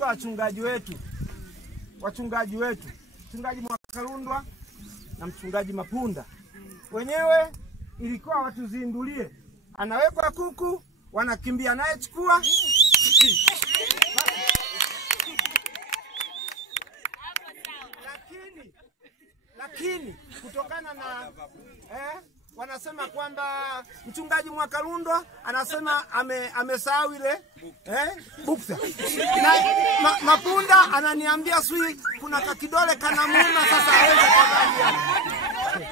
tumealika wachungaji wetu. Mchungaji Mwakalundwa na mchungaji Mapunda. Wenyewe ilikuwa watuzindulie. Anawekwa kuku, wanakimbia naye chukua. Lakini kutokana na wanasema kwamba mchungaji Mwakalundwa anasema amesahau ile bukta. Na Mapunda ananiambia sui kuna kakidole kanamuuma sasa hawezi kubali.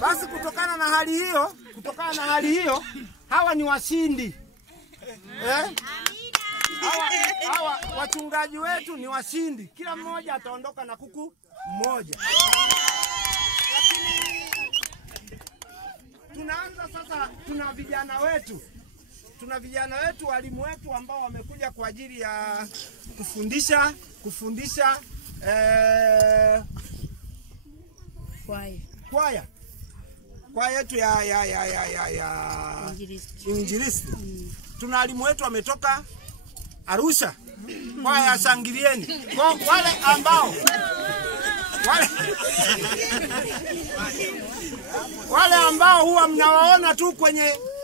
Basi kutokana na hali hiyo hawa ni washindi. Hawa wachungaji wetu ni washindi. Kila mmoja ataondoka na kuku mmoja. Lakini tunaanza sasa, tuna vijana wetu walimu wetu ambao wamekuja kwa ajili ya kufundisha kwaya yetu ya Injilisti. Tuna walimu wetu wametoka Arusha. Kwaya shangilieni. Kwa wale ambao huwa mnawaona tu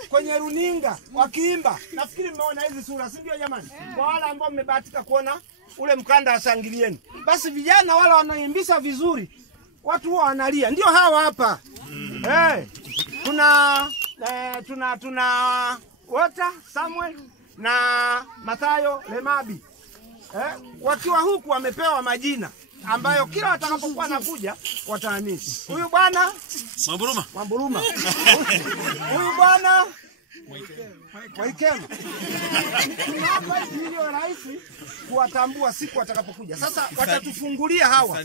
kwenye runinga wakiimba. Nafikiri mmeona hizi sura, si ndio jamani? Kwa wale ambao mmebahatika kuona ule mkanda wa shangilieni. Basi vijana wale wanaimbisha vizuri, watu huwa wanalia. Ndio hawa hapa. Tuna Wota Samuel na Mathayo Lemabi. Wakiwa huku wamepewa majina ambayo kila watakapokuwa nakuja wataanisi. Huyu bwana Mamburuma. Huyu bwana Waikema. Hapa ndio rahisi kuwatambua siku watakapokuja. Sasa watatufungulia hawa.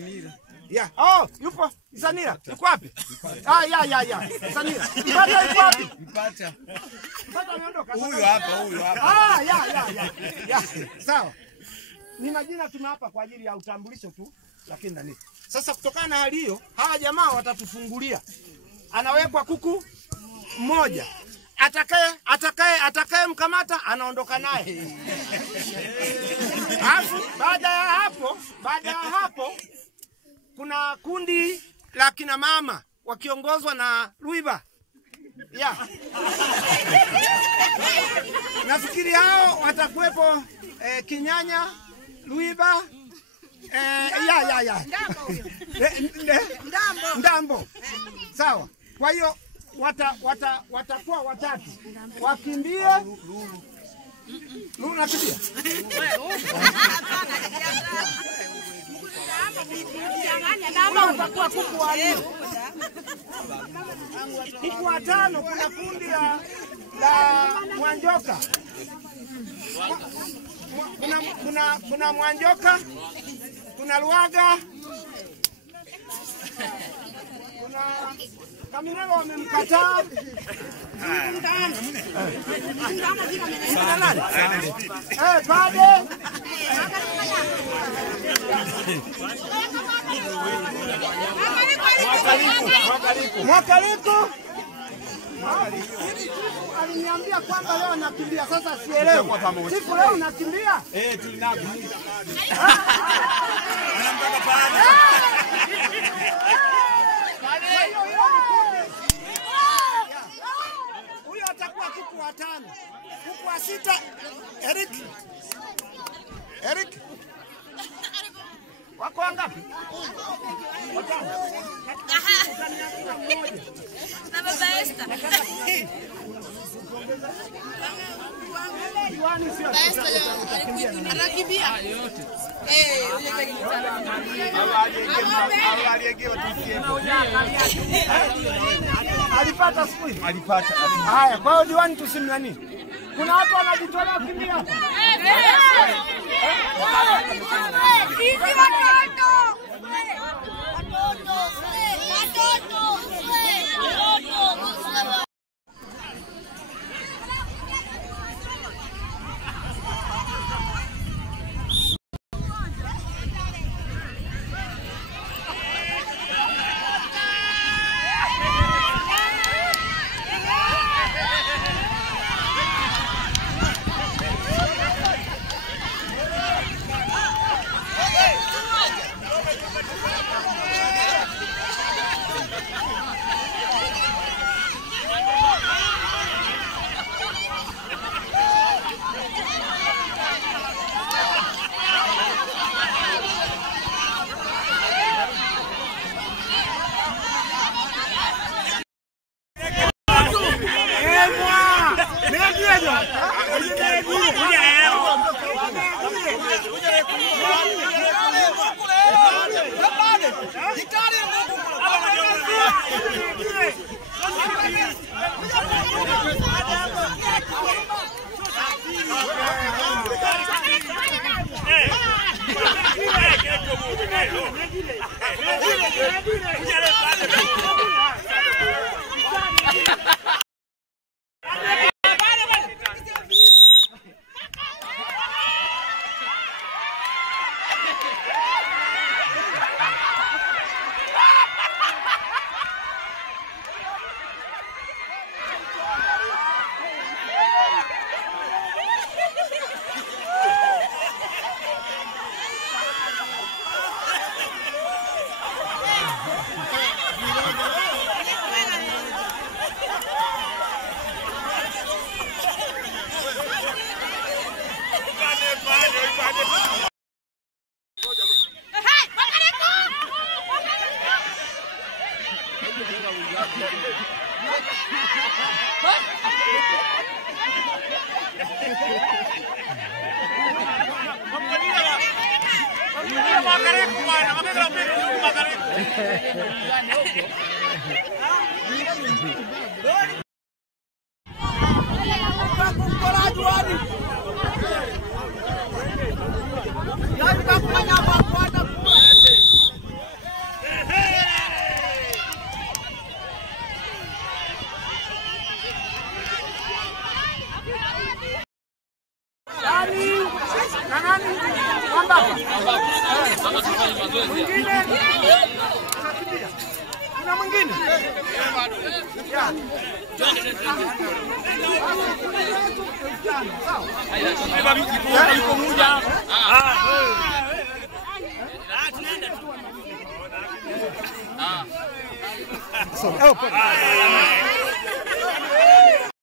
Yupo Sanira. Yuko wapi? Sanira. Mpata yuko wapi? Mpata ameondoka. Huyu hapa. Sawa. Ni majina tumewapa kwa ajili ya utambulisho tu, lakini ndani. Sasa kutokana na hali hiyo, hawa jamaa watatufungulia. Anawekwa kuku mmoja. Atakaye mkamata anaondoka naye. Alafu baada ya hapo kuna kundi la kina mama wakiongozwa na Luiba. Nafikiri hao watakuwepo Kinyanya, Luiba, Ndambo. Sawa. Kwa hiyo watakuwa watatu. Wakimbie. Lulu nakimbia. Watakuwa kuku wanne. Kuku watano. Kuna kundi la Mwanjoka. Kuna Mwanjoka, kuna Luaga, kuna Kaminelo wamemkataa. Pade. Mwakaliko. Aliniambia kwamba leo nakimbia, sasa sielewi. Siku leo nakimbia? Tunakimbia. Huyo atakuwa kuku watano. Kuku wa sita Eric. Wako wangapi? Na baba Esther. Anakimbia. Alipata siku hiyo? Alipata. Haya, kwa hiyo diwani tusimnani. Kuna watu wanajitolea kukimbia. Kuna mwingine? Tunaenda.